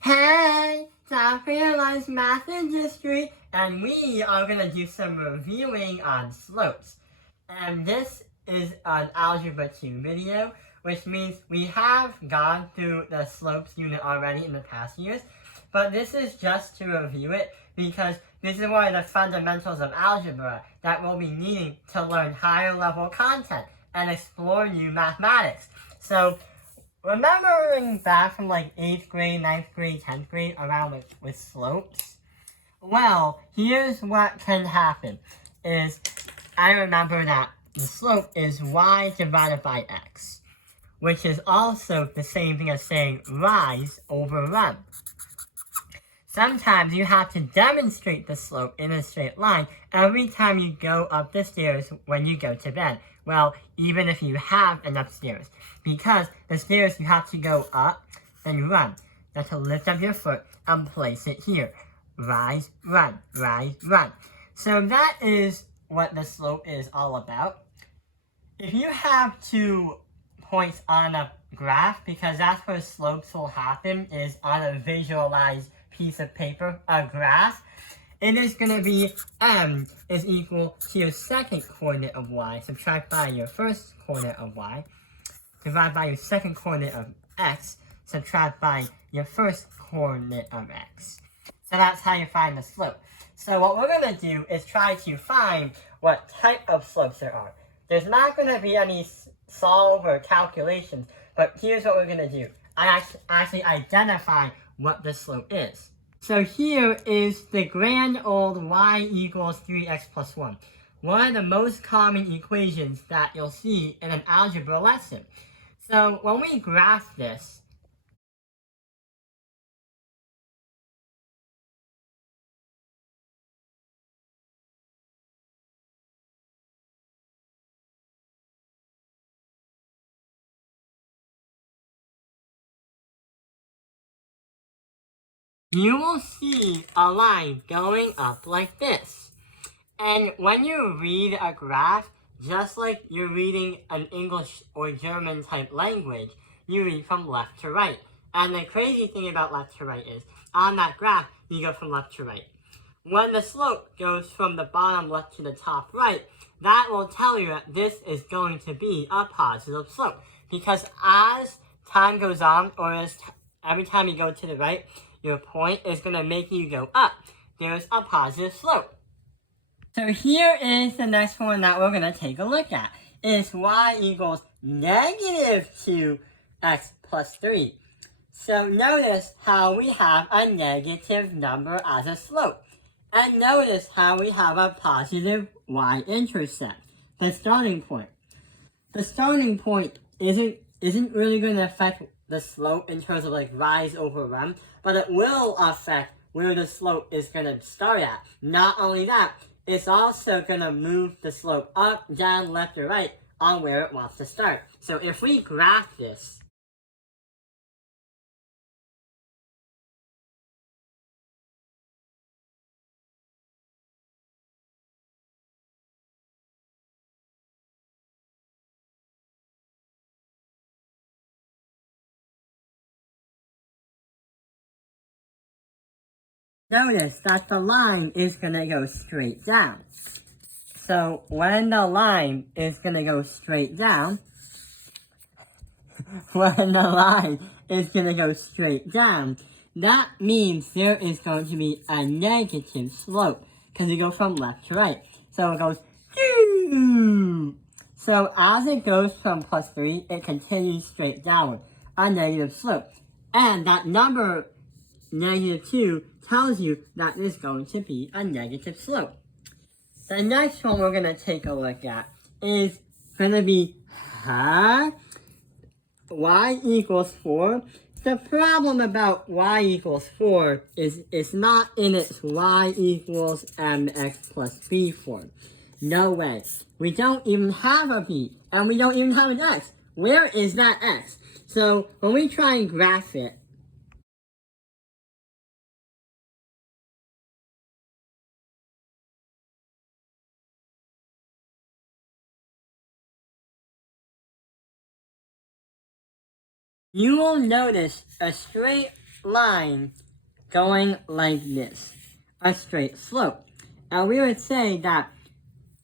Hey, time for your lunch math and history, and we are going to do some reviewing on slopes. And this is an Algebra 2 video, which means we have gone through the slopes unit already in the past years, but this is just to review it because this is one of the fundamentals of algebra that we'll be needing to learn higher level content and explore new mathematics. So remembering back from like 8th grade, 9th grade, 10th grade around with slopes, well, here's what can happen is I remember that the slope is y divided by x, which is also the same thing as saying rise over run. Sometimes you have to demonstrate the slope in a straight line every time you go up the stairs when you go to bed. Well, even if you have an upstairs. Because the stairs you have to go up, then run. You have to lift up your foot and place it here. Rise, run, rise, run. So that is what the slope is all about. If you have 2 points on a graph, because that's where slopes will happen, is on a visualized piece of paper, a graph, it is going to be m is equal to your second coordinate of y, subtract by your first coordinate of y, divide by your second coordinate of x, subtract by your first coordinate of x. So that's how you find the slope. So what we're going to do is try to find what type of slopes there are. There's not going to be any solve or calculations, but here's what we're going to do. I actually identify what the slope is. So here is the grand old y equals 3x plus 1. One of the most common equations that you'll see in an algebra lesson. So when we graph this, you will see a line going up like this. And when you read a graph, just like you're reading an English or German type language, you read from left to right. And the crazy thing about left to right is, on that graph, you go from left to right. When the slope goes from the bottom left to the top right, that will tell you that this is going to be a positive slope. Because as time goes on, or every time you go to the right, your point is going to make you go up. There's a positive slope. So here is the next one that we're going to take a look at. It's y equals negative 2x plus 3. So notice how we have a negative number as a slope. And notice how we have a positive y-intercept, the starting point. The starting point isn't really going to affect the slope in terms of like rise over run, but it will affect where the slope is going to start at. Not only that, it's also going to move the slope up, down, left, or right on where it wants to start. So if we graph this, notice that the line is going to go straight down. So when the line is going to go straight down, that means there is going to be a negative slope because you go from left to right. So it goes, doo! So as it goes from plus 3, it continues straight downward, a negative slope. And that number, negative 2, tells you that there's going to be a negative slope. The next one we're going to take a look at is going to be y equals 4. The problem about y equals 4 is it's not in its y equals mx plus b form. No way. We don't even have a b, and we don't even have an x. Where is that x? So when we try and graph it, you will notice a straight line going like this, a straight slope. And we would say that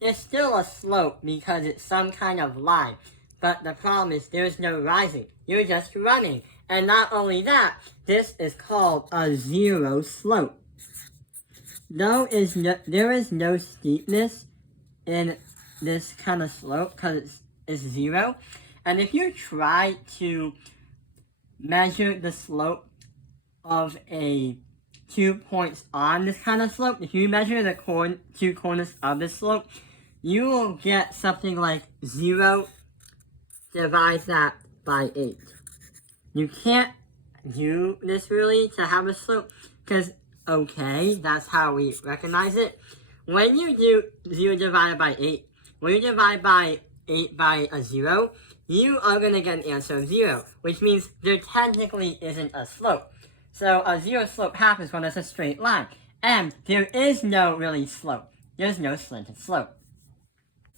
it's still a slope because it's some kind of line, but the problem is there's no rising. You're just running. And not only that, this is called a zero slope. There is no steepness in this kind of slope because it's zero. And if you try to measure the slope of 2 points on this kind of slope, if you measure the 2 corners of the slope, you will get something like 0 divide that by 8. You can't do this really to have a slope because, okay, that's how we recognize it. When you do 0 divided by 8, when you divide by 8 by a 0, you are going to get an answer of 0, which means there technically isn't a slope. So a zero slope happens when it's a straight line, and there is no really slope. There's no slanted slope.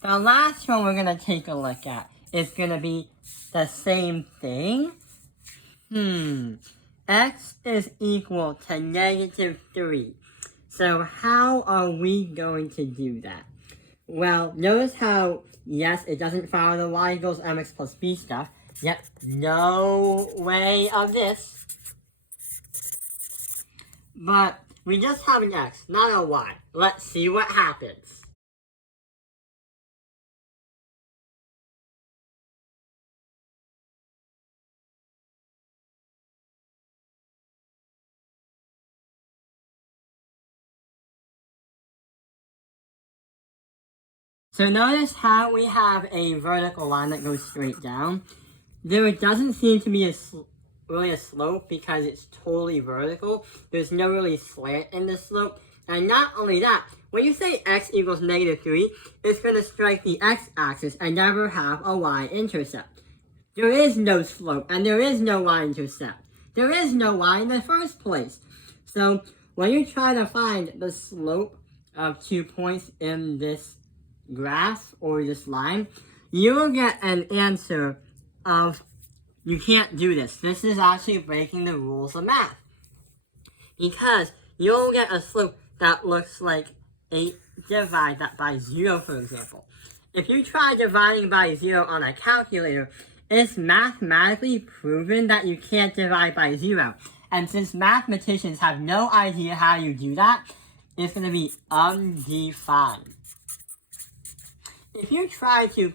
The last one we're going to take a look at is going to be the same thing. X is equal to -3. So how are we going to do that? Well, notice how, yes, it doesn't follow the y equals mx plus b stuff. Yep, no way of this. But we just have an x, not a y. Let's see what happens. So notice how we have a vertical line that goes straight down. There doesn't seem to be really a slope because it's totally vertical. There's no really slant in the slope. And not only that, when you say x equals -3, it's going to strike the x-axis and never have a y-intercept. There is no slope and there is no y-intercept. There is no y in the first place. So when you try to find the slope of 2 points in this graph or this line, you will get an answer of, you can't do this. This is actually breaking the rules of math. Because you'll get a slope that looks like 8 divide that by 0, for example. If you try dividing by 0 on a calculator, it's mathematically proven that you can't divide by 0. And since mathematicians have no idea how you do that, it's going to be undefined. If you try to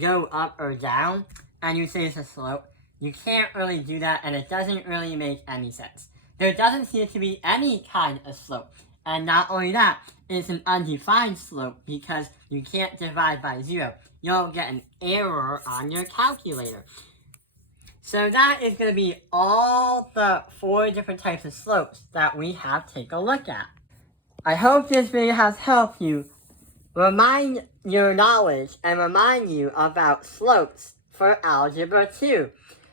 go up or down, and you say it's a slope, you can't really do that, and it doesn't really make any sense. There doesn't seem to be any kind of slope. And not only that, it's an undefined slope because you can't divide by 0. You'll get an error on your calculator. So that is going to be all the 4 different types of slopes that we have to take a look at. I hope this video has helped you remind your knowledge and remind you about slopes for Algebra 2.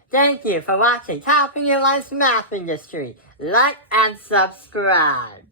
Thank you for watching Topping Your Life's Math Industry. Like and subscribe.